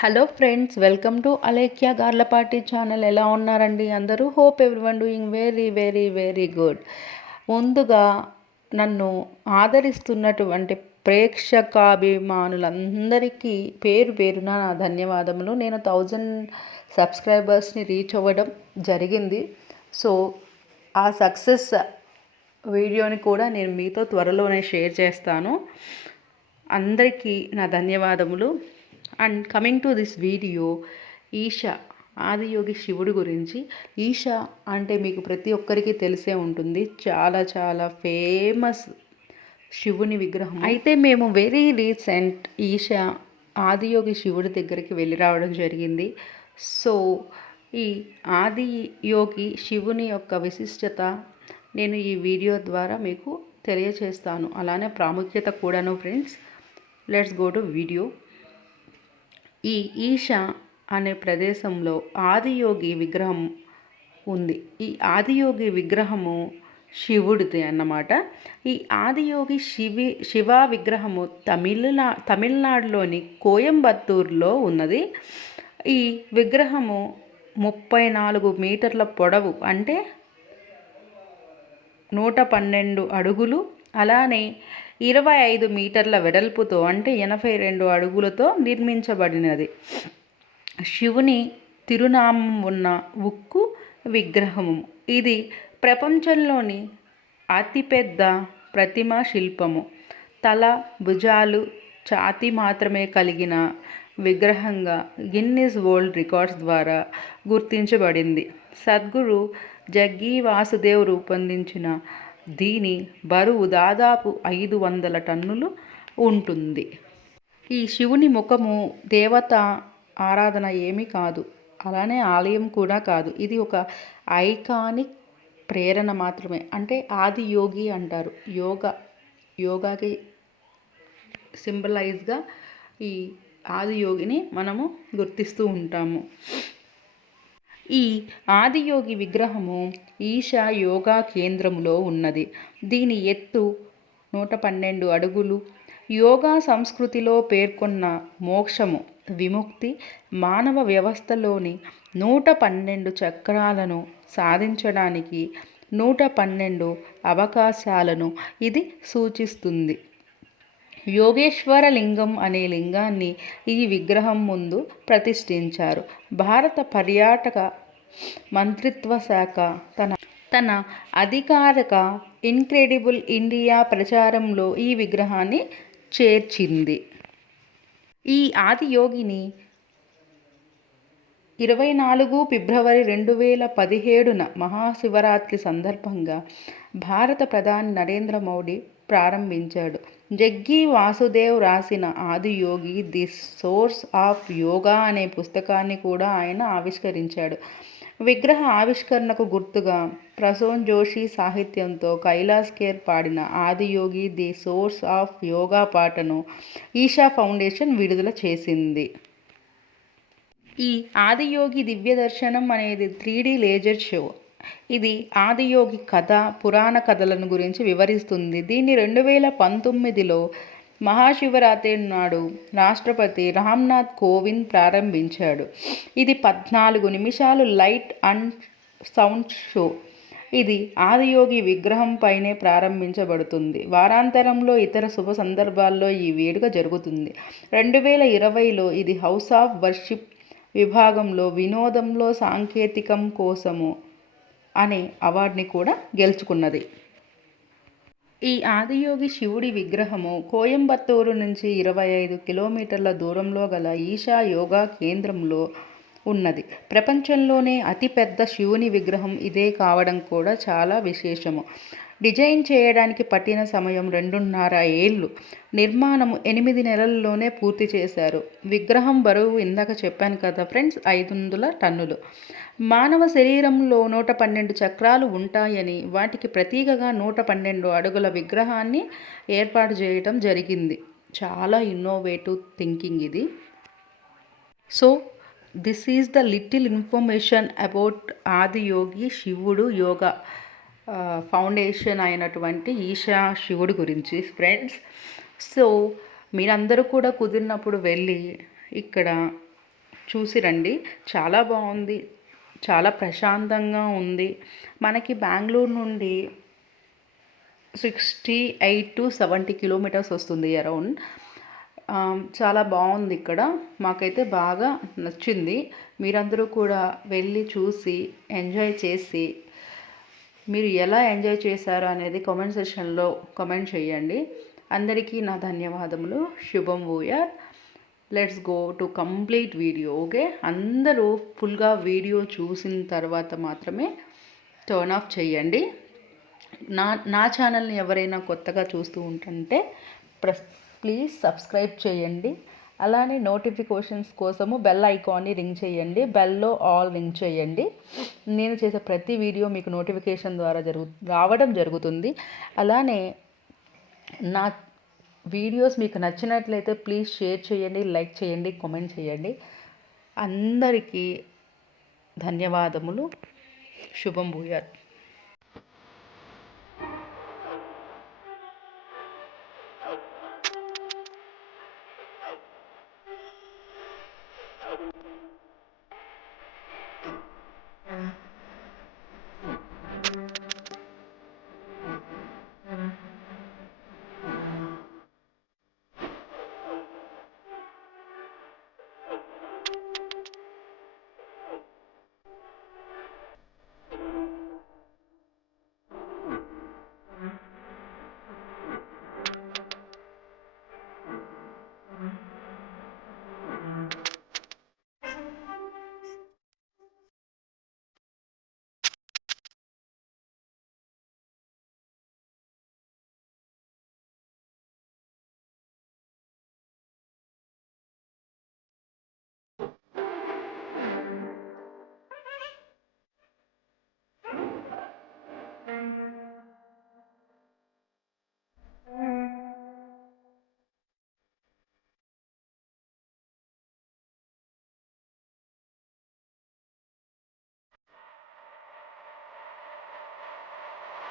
Hello friends, welcome to Alekhya Garlapati channel. ఎలా ఉన్నారండి అందరూ? Hope everyone doing very very very good. ముందుగా నన్ను ఆదరిస్తున్నటువంటి ప్రేక్షకాభిమానులందరికీ పేరు పేరున నా ధన్యవాదములు. నేను 1000 సబ్స్క్రైబర్స్ని రీచ్ అవ్వడం జరిగింది. సో ఆ సక్సెస్ వీడియోని కూడా నేను మీతో త్వరలోనే షేర్ చేస్తాను. అందరికీ నా ధన్యవాదములు. And coming to this video, Isha Adiyogi శివుడి గురించి. ఈశా అంటే మీకు ప్రతి ఒక్కరికి తెలిసే ఉంటుంది, చాలా చాలా ఫేమస్ శివుని విగ్రహం. అయితే మేము వెరీ రీసెంట్ ఈశా ఆదియోగి శివుడి దగ్గరికి వెళ్ళి రావడం జరిగింది. సో ఈ ఆదియోగి శివుని యొక్క విశిష్టత నేను ఈ వీడియో ద్వారా మీకు తెలియచేస్తాను, అలానే ప్రాముఖ్యత కూడాను. Friends, let's go to video. ఈ ఈశా అనే ప్రదేశంలో ఆదియోగి విగ్రహం ఉంది. ఈ ఆదియోగి విగ్రహము శివుడిది అన్నమాట. ఈ ఆదియోగి శివ విగ్రహము తమిళనాడులోని కోయంబత్తూరులో ఉన్నది. ఈ విగ్రహము 34 మీటర్ల పొడవు, అంటే 112 అడుగులు, అలానే 25 మీటర్ల వెడల్పుతో, అంటే 82 అడుగులతో నిర్మించబడినది. శివుని తిరునామం ఉన్న ఉక్కు విగ్రహము. ఇది ప్రపంచంలోని అతిపెద్ద ప్రతిమా శిల్పము. తల, భుజాలు, ఛాతీ మాత్రమే కలిగిన విగ్రహంగా గిన్నిస్ వరల్డ్ రికార్డ్స్ ద్వారా గుర్తించబడింది. సద్గురు జగ్గి వాసుదేవ్ రూపొందించిన దీని బరువు దాదాపు 500 టన్నులు ఉంటుంది. ఈ శివుని ముఖము దేవత ఆరాధన ఏమీ కాదు, అలానే ఆలయం కూడా కాదు. ఇది ఒక ఐకానిక్ ప్రేరణ మాత్రమే. అంటే ఆది యోగి అంటారు, యోగాకి సింబలైజ్గా ఈ ఆది యోగిని మనము గుర్తిస్తూ ఉంటాము. ఈ ఆదియోగి విగ్రహము ఈశా యోగా కేంద్రంలో ఉన్నది. దీని ఎత్తు 112 అడుగులు. యోగా సంస్కృతిలో పేర్కొన్న మోక్షము, విముక్తి, మానవ వ్యవస్థలోని 112 చక్రాలను సాధించడానికి 112 అవకాశాలను ఇది సూచిస్తుంది. యోగేశ్వర లింగం అనే లింగాన్ని ఈ విగ్రహం ముందు ప్రతిష్ఠించారు. భారత పర్యాటక మంత్రిత్వ శాఖ తన అధికారిక ఇన్క్రెడిబుల్ ఇండియా ప్రచారంలో ఈ విగ్రహాన్ని చేర్చింది. ఈ ఆదియోగిని 24 ఫిబ్రవరి 2017న మహాశివరాత్రి సందర్భంగా భారత ప్రధాని నరేంద్ర మోడీ ప్రారంభించాడు. జగ్గి వాసుదేవ్ రాసిన Adiyogi the source of yoga అనే పుస్తకాన్ని కూడా ఆయన ఆవిష్కరించాడు. విగ్రహ ఆవిష్కరణకు గుర్తుగా ప్రసోన్ జోషి సాహిత్యంతో కైలాస్ ఖేర్ పాడిన Adiyogi the source of yoga పాటను ఈశా ఫౌండేషన్ విడుదల చేసింది. ఈ ఆదియోగి దివ్య దర్శనం అనేది 3D లేజర్ షో. ఇది ఆదియోగి కథ, పురాణ కథలను గురించి వివరిస్తుంది. దీన్ని 2019లో మహాశివరాత్రి నాడు రాష్ట్రపతి రామ్నాథ్ కోవింద్ ప్రారంభించాడు. ఇది 14 నిమిషాలు లైట్ అండ్ సౌండ్ షో. ఇది ఆదియోగి విగ్రహం పైనే ప్రారంభించబడుతుంది. వారాంతరంలో ఇతర శుభ సందర్భాల్లో ఈ వేడుక జరుగుతుంది. 2020లో ఇది హౌస్ ఆఫ్ వర్షిప్ విభాగంలో వినోదంలో సాంకేతికం కోసము అనే అవార్డుని కూడా గెలుచుకున్నది. ఈ ఆదియోగి శివుడి విగ్రహము కోయంబత్తూరు నుంచి 25 కిలోమీటర్ల దూరంలో గల ఈశా యోగా కేంద్రంలో ఉన్నది. ప్రపంచంలోనే అతిపెద్ద శివుని విగ్రహం ఇదే కావడం కూడా చాలా విశేషము. డిజైన్ చేయడానికి పట్టిన సమయం 2.5 ఏళ్ళు. నిర్మాణం 8 నెలల్లోనే పూర్తి చేశారు. విగ్రహం బరువు ఇందాక చెప్పాను కదా ఫ్రెండ్స్, 500 టన్నులు. మానవ శరీరంలో 112 చక్రాలు ఉంటాయని, వాటికి ప్రతీకగా 112 అడుగుల విగ్రహాన్ని ఏర్పాటు చేయటం జరిగింది. చాలా ఇన్నోవేటివ్ థింకింగ్ ఇది. So this is the little information about Adiyogi శివుడు యోగా ఫౌండేషన్ అయినటువంటి ఈశా శివుడి గురించి ఫ్రెండ్స్. సో మీరందరూ కూడా కుదిరినప్పుడు వెళ్ళి ఇక్కడ చూసి రండి. చాలా బాగుంది, చాలా ప్రశాంతంగా ఉంది. మనకి బెంగళూరు నుండి 68 to 70 కిలోమీటర్స్ వస్తుంది అరౌండ్. చాలా బాగుంది ఇక్కడ. మాకైతే బాగా నచ్చింది. మీరందరూ కూడా వెళ్ళి చూసి ఎంజాయ్ చేసి మీరు ఎలా ఎంజాయ్ చేశారు అనేది కామెంట్ సెక్షన్లో కామెంట్ చేయండి. అందరికీ నా ధన్యవాదములు. శుభం భూయాత్. Let's go to complete video. Okay, అందరూ ఫుల్గా వీడియో చూసిన తర్వాత మాత్రమే టర్న్ ఆఫ్ చేయండి. నా ఛానల్ని ఎవరైనా కొత్తగా చూస్తూ ఉంటుంటే ప్లీజ్ సబ్స్క్రైబ్ చేయండి. అలానే నోటిఫికేషన్స్ కోసము బెల్ ఐకాన్ని రింగ్ చేయండి. బెల్లో ఆల్ రింగ్ చేయండి. నేను చేసే ప్రతి వీడియో మీకు నోటిఫికేషన్ ద్వారా రావడం జరుగుతుంది. అలానే నా వీడియోస్ మీకు నచ్చినట్లయితే ప్లీజ్ షేర్ చేయండి, లైక్ చేయండి, కామెంట్ చేయండి. అందరికీ ధన్యవాదములు. శుభం భూయాత్.